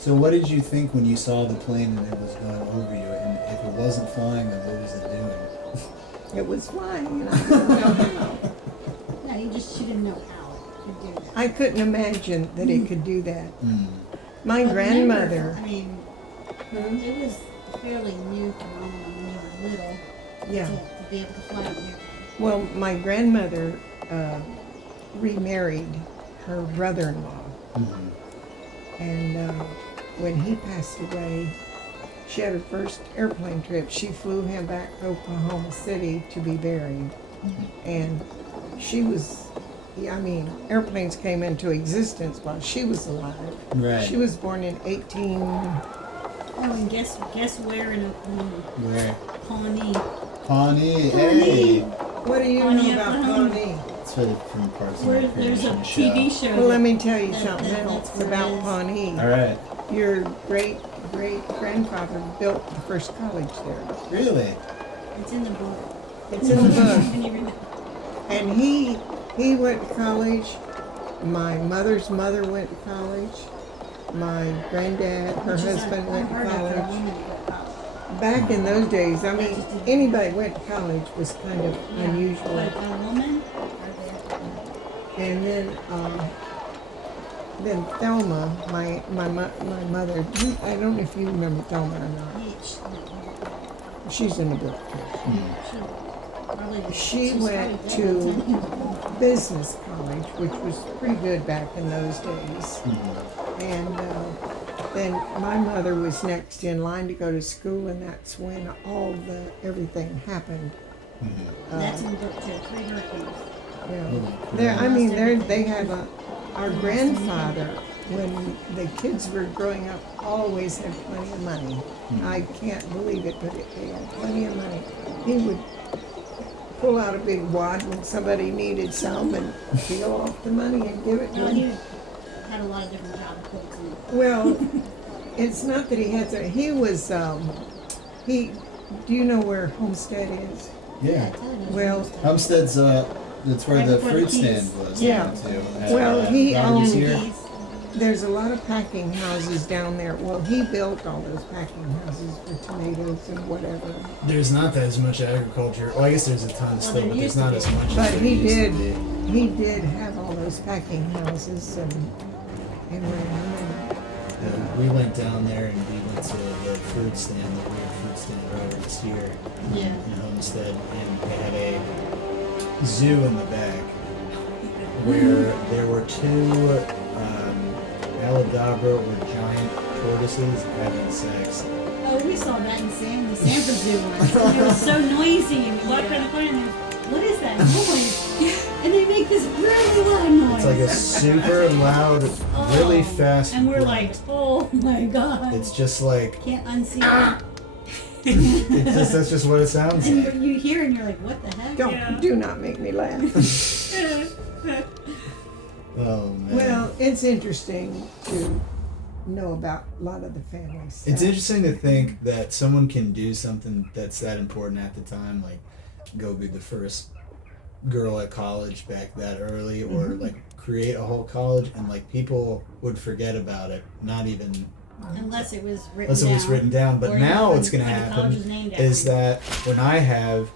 So what did you think when you saw the plane and it was going over you? And if it wasn't flying, then what was it doing? It was flying, and I didn't know how. Yeah, she didn't know how it could do that. I couldn't imagine that it could do that. Mm. My But grandmother. remember, I mean, it was a fairly new phenomenon when you were little. Yeah. To be able to fly on an airplane. Well, my grandmother remarried her brother-in-law, and when he passed away, she had her first airplane trip. She flew him back to Oklahoma City to be buried, and she was. Yeah, I mean, airplanes came into existence while she was alive. Right. She was born in 18. Oh, and guess where in Oklahoma? Where? Pawnee. Pawnee. Hey. What do you Pawnee, know about Oklahoma. Pawnee? It's from Parks and Where there's a Recreation TV show. show. Well, let me tell you that- something that's else where it about is. Pawnee. All right. Your great-great-grandfather built the first college there. Really? It's in the book. It's in the book. Can you read it? And he went to college. My mother's mother went to college. My granddad, her Which is husband, went to unheard of for a college. woman to go to college. Back in those days, I mean, anybody went to college was kind of Yeah, unusual. But a woman? And then Thelma, my mother. I don't know if you remember Thelma or not. She's in the book too. She went to business college, which was pretty good back in those days. And then my mother was next in line to go to school, and that's when everything happened. That's in the book too. 3 hurricanes. They have our grandfather, when the kids were growing up, always had plenty of money. I can't believe it, but they had plenty of money. He would pull out a big wad when somebody needed some and peel off the money and give it to No, them. he had a lot of different job quotes in it. Well, it's not that he had some, he was, do you know where Homestead is? Yeah. Well, Homestead's that's where Right the before fruit the keys. stand was. Yeah. Too. Well, he Robert's owned- here. there's a lot of packing houses down there. Well, he built all those packing houses for tomatoes and whatever. There's not as much agriculture. Well, I guess there's a ton still, there but there's used not to as be. much. But as there he used to did, be. he did have all those packing houses and We went down there and we went to the fruit stand, the weird fruit stand Robert's here Yeah. in Homestead, and they had a zoo in the back where there were 2 Alabama with giant tortoises having sex. Oh, we saw that in the Sanford Zoo once. And it was so noisy, and we walked around the corner and they're, what is that noise? And they make this really loud noise. It's like a super loud, really fast And we're grunt. like, oh my god. It's just like, Can't unsee it. that's just what it sounds And like. you hear and you're like, what the heck? do not make me laugh. Oh man. Well, it's interesting to know about a lot of the family stuff. It's interesting to think that someone can do something that's that important at the time, like go be the first girl at college back that early, or like create a whole college, and like people would forget about it, not even Unless it was written unless it was written down. But Or now when- what's going to when the college was happen named is after. that when I have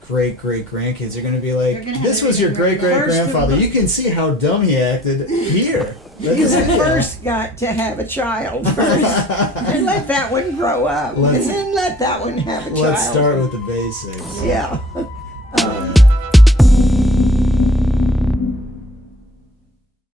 great grandkids, they're going to be They're like, gonna have this was your everything great written down. grandfather. You can see how dumb he acted here. You first got to have a child first, and let that one grow up, Let's- and then let that one have a child. Let's start with the basics. Yeah.